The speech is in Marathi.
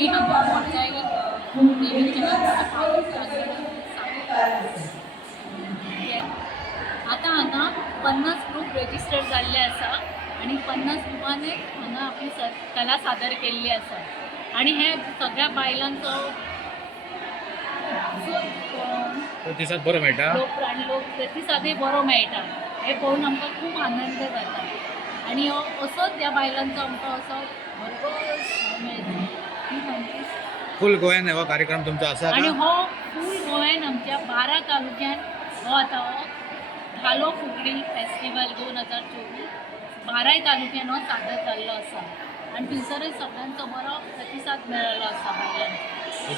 आम्ही हांगा मोरजाई देवीच्या आता हांगा 50 ग्रूप रजिस्टर जाल्ले आसा आणि 50 ग्रुपांनी हांगा आपली कला सादर केल्ली आसा आणि हे सगळ्या बायलांचो प्रतिसाद बरो मेळटा. लोक प्रतिसादय बरो मेळटा. हे पळोवन आमकां खूब आनंद जाता आणि असोच ह्या बायलांचो आमकां असो भरपूर मेळटा. फुल गोंयान हो कार्यक्रम तुमचो आसा आणि का? हो फूल गोंयान आमच्या 12 तालुक्यान हो आता धालो फुगडी फेस्टिवल 2024 12 तालुक्यान हो सादर जाल्लो आसा आणि थंयसरय सगळ्यांचो बरो प्रतिसाद मेळिल्लो आसा बायलांचो.